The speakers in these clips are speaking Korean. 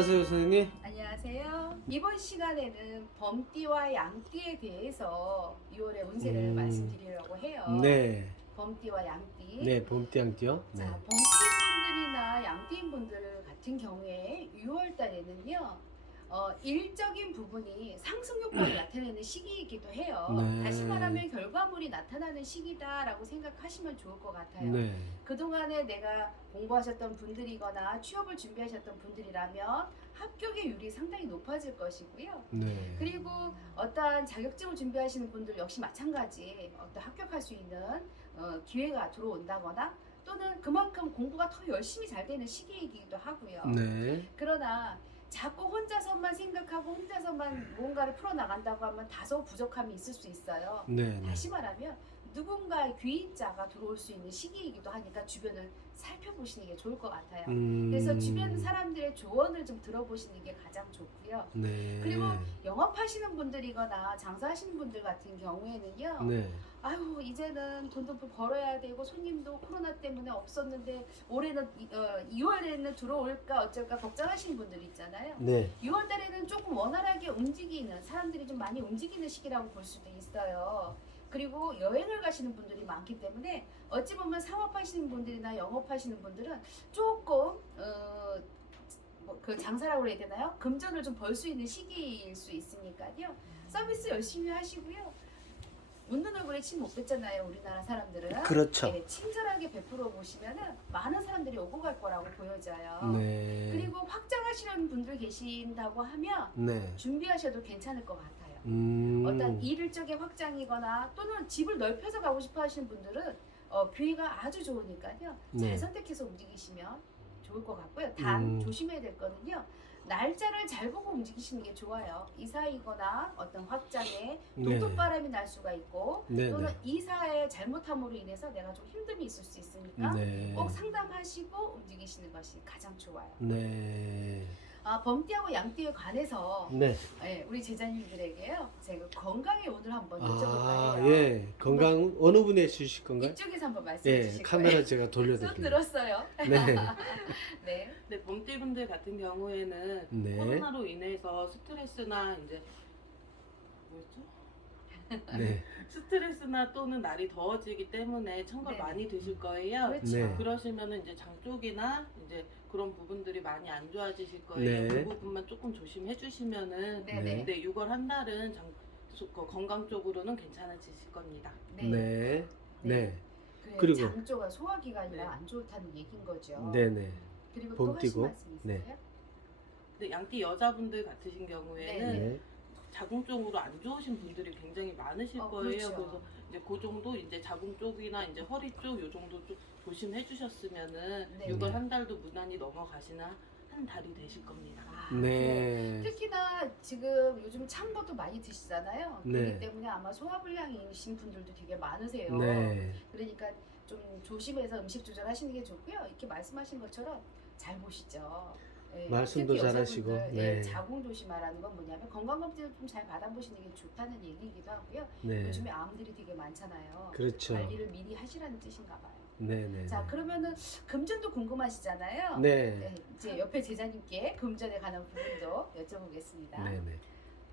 안녕하세요, 선생님. 안녕하세요. 이번 시간에는 범띠와 양띠에 대해서 6월의 운세를 음. 말씀드리려고 해요. 네. 범띠와 양띠. 네, 봄띠 양띠요. 네. 자, 범띠인 분들이나 양띠인 분들 같은 경우에 6월 달에는요. 어, 일적인 부분이 상승 효과를 나타내는 시기이기도 해요. 네. 다시 말하면 결과물이 나타나는 시기다라고 생각하시면 좋을 것 같아요. 네. 그동안에 내가 공부하셨던 분들이거나 취업을 준비하셨던 분들이라면 합격의 율이 상당히 높아질 것이고요. 네. 그리고 어떠한 자격증을 준비하시는 분들 역시 마찬가지 어떤 합격할 수 있는 어, 기회가 들어온다거나 또는 그만큼 공부가 더 열심히 잘 되는 시기이기도 하고요. 네. 그러나 자꾸 혼자서만 생각하고 혼자서만 무언가를 풀어나간다고 하면 다소 부족함이 있을 수 있어요. 네. 네. 다시 말하면 누군가의 귀인자가 들어올 수 있는 시기이기도 하니까 주변을 살펴보시는 게 좋을 것 같아요. 음. 그래서 주변 사람들의 조언을 좀 들어보시는 게 가장 좋고요. 네. 그리고 영업하시는 분들이거나 장사하시는 분들 같은 경우에는요. 네. 아유 이제는 돈도 벌어야 되고 손님도 코로나 때문에 없었는데 올해는 이- 어, 2월에는 들어올까 어쩔까 걱정하시는 분들 있잖아요. 네. 6월 달에는 조금 원활하게 움직이는 사람들이 좀 많이 움직이는 시기라고 볼 수도 있어요. 그리고 여행을 가시는 분들이 많기 때문에 어찌 보면 상업하시는 분들이나 영업하시는 분들은 조금 어, 뭐그 장사라고 해야 되나요? 금전을 좀 벌 수 있는 시기일 수 있으니까요. 서비스 열심히 하시고요. 웃는 얼굴에 침 못 뱉잖아요, 우리나라 사람들은. 그렇죠. 네, 친절하게 베풀어 보시면은 많은 사람들이 오고 갈 거라고 보여져요. 네. 그리고 확장하시는 분들 계신다고 하면 네. 준비하셔도 괜찮을 것 같아요. 음. 어떤 일적의 확장이거나 또는 집을 넓혀서 가고 싶어 하시는 분들은 어, 기회가 아주 좋으니까요. 잘 네. 선택해서 움직이시면 좋을 것 같고요. 단 음. 조심해야 될 거는요. 날짜를 잘 보고 움직이시는 게 좋아요. 이사이거나 어떤 확장에 네. 동토바람이 날 수가 있고 네. 또는 네. 이사의 잘못함으로 인해서 내가 좀 힘듦이 있을 수 있으니까 네. 꼭 상담하시고 움직이시는 것이 가장 좋아요. 네. 아, 범띠하고 양띠에 관해서 네. 예, 우리 제자님들에게요. 제가 건강에 오늘 한번 아, 여쭤볼까요? 예. 건강 어느 분이 해주실 건가요? 이쪽에서 한번 말씀해 예. 주실 카메라 거예요. 제가 쑥 돌려드릴게요. 들었어요. 네. 네. 네, 범띠분들 같은 경우에는 네. 코로나로 인해서 스트레스나 이제 뭐였죠? 네. 스트레스나 또는 날이 더워지기 때문에 천걸 네. 많이 드실 거예요. 그렇죠. 네. 그러시면은 이제 장 쪽이나 이제 그런 부분들이 많이 안 좋아지실 거예요. 네. 그 부분만 조금 조심해 주시면은 네, 네. 네. 네, 6월 한 달은 장 소- 그 건강 쪽으로는 괜찮아지실 겁니다. 네. 네. 네. 그래, 그리고- 장조가 소화기관이라 네. 안 좋다는 얘기인 거죠. 네. 네. 그리고 봄또 하신 말씀 있으세요? 네. 근데 양띠 여자분들 같으신 경우에는 네. 자궁 쪽으로 안 좋으신 분들이 굉장히 많으실 어, 거예요. 그렇죠. 그래서 이제 그 정도 이제 자궁 쪽이나 이제 허리 쪽 요 정도 좀 조심해 주셨으면은 네. 6월 네. 한 달도 무난히 넘어가시는 한 달이 되실 겁니다. 아, 네. 특히나 지금 요즘 찬 것도 많이 드시잖아요. 네. 그렇기 때문에 아마 소화불량이신 분들도 되게 많으세요. 네. 그러니까 좀 조심해서 음식 조절하시는 게 좋고요. 이렇게 말씀하신 것처럼 잘 보시죠. 예, 말씀도 특히 잘하시고, 네. 예, 자궁 조심하라는 건 뭐냐면 건강검진을 좀 잘 받아보시는 게 좋다는 얘기이기도 하고요. 네. 요즘에 암들이 되게 많잖아요. 그렇죠. 관리를 미리 하시라는 뜻인가 봐요. 네. 네. 자 그러면은 금전도 궁금하시잖아요. 네. 네, 이제 옆에 제자님께 금전에 관한 부분도 여쭤보겠습니다. 네. 네.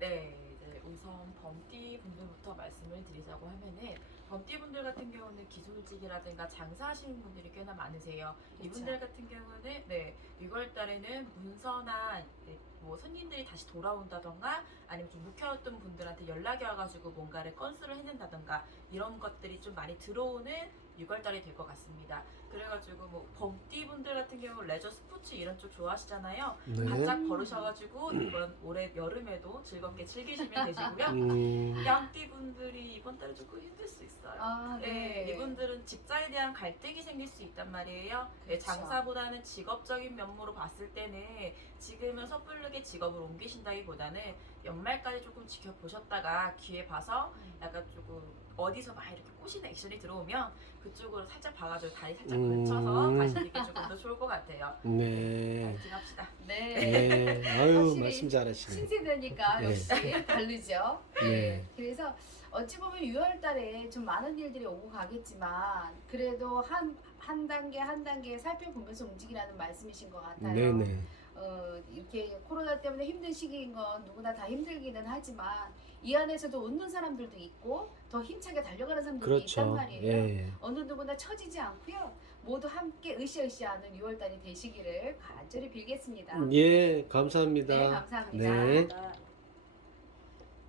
네, 이제 우선 범띠 분들부터 말씀을 드리자고 하면은 범띠 분들 같은 경우는 기술직이라든가 장사하시는 분들이 꽤나 많으세요. 그쵸. 이분들 같은 경우는 네 6월 달에는 문서나 네, 뭐 손님들이 다시 돌아온다던가 아니면 좀 묵혀왔던 분들한테 연락이 와가지고 뭔가를 건수를 해낸다던가 이런 것들이 좀 많이 들어오는 6월 달이 될 것 같습니다. 그래가지고 뭐 범띠 분들 같은 경우 레저 스포츠 이런 쪽 좋아하시잖아요. 네. 바짝 걸으셔가지고 이번 올해 여름에도 즐겁게 즐기시면 되시고요. 음. 양띠 분들이 이번 달에 조금 힘들 수 있어요. 아, 네. 네, 이분들은 직장에 대한 갈등이 생길 수 있단 말이에요. 네, 그렇죠. 장사보다는 직업적인 면모로 봤을 때는 지금은 섣부르게 직업을 옮기신다기보다는 연말까지 조금 지켜보셨다가 기회 봐서 음. 약간 조금 어디서 막 이렇게 꼬시는 액션이 들어오면 그쪽으로 살짝 봐가지고 다리 살짝 음. 걸쳐서 가시는 게 조금 더 좋을 것 같아요. 네. 파이팅 합시다. 네. 네. 아유, 확실히 말씀 잘하시네. 신세대니까 네. 역시 다르죠. 네. 그래서 어찌 보면 6월 달에 좀 많은 일들이 오고 가겠지만 그래도 한, 한 단계 한 단계 살펴보면서 움직이라는 말씀이신 것 같아요. 네, 네. 어, 이 이렇게 코로나 때문에 힘든 시기인 건 누구나 다 힘들기는 하지만 이 안에서도 웃는 사람들도 있고 더 힘차게 달려가는 사람들도 있단 그렇죠. 말이에요. 예. 어느 누구나 처지지 않고요. 모두 함께 으쌰으쌰하는 6월달이 되시기를 간절히 빌겠습니다. 예, 감사합니다. 네, 감사합니다. 네. 아,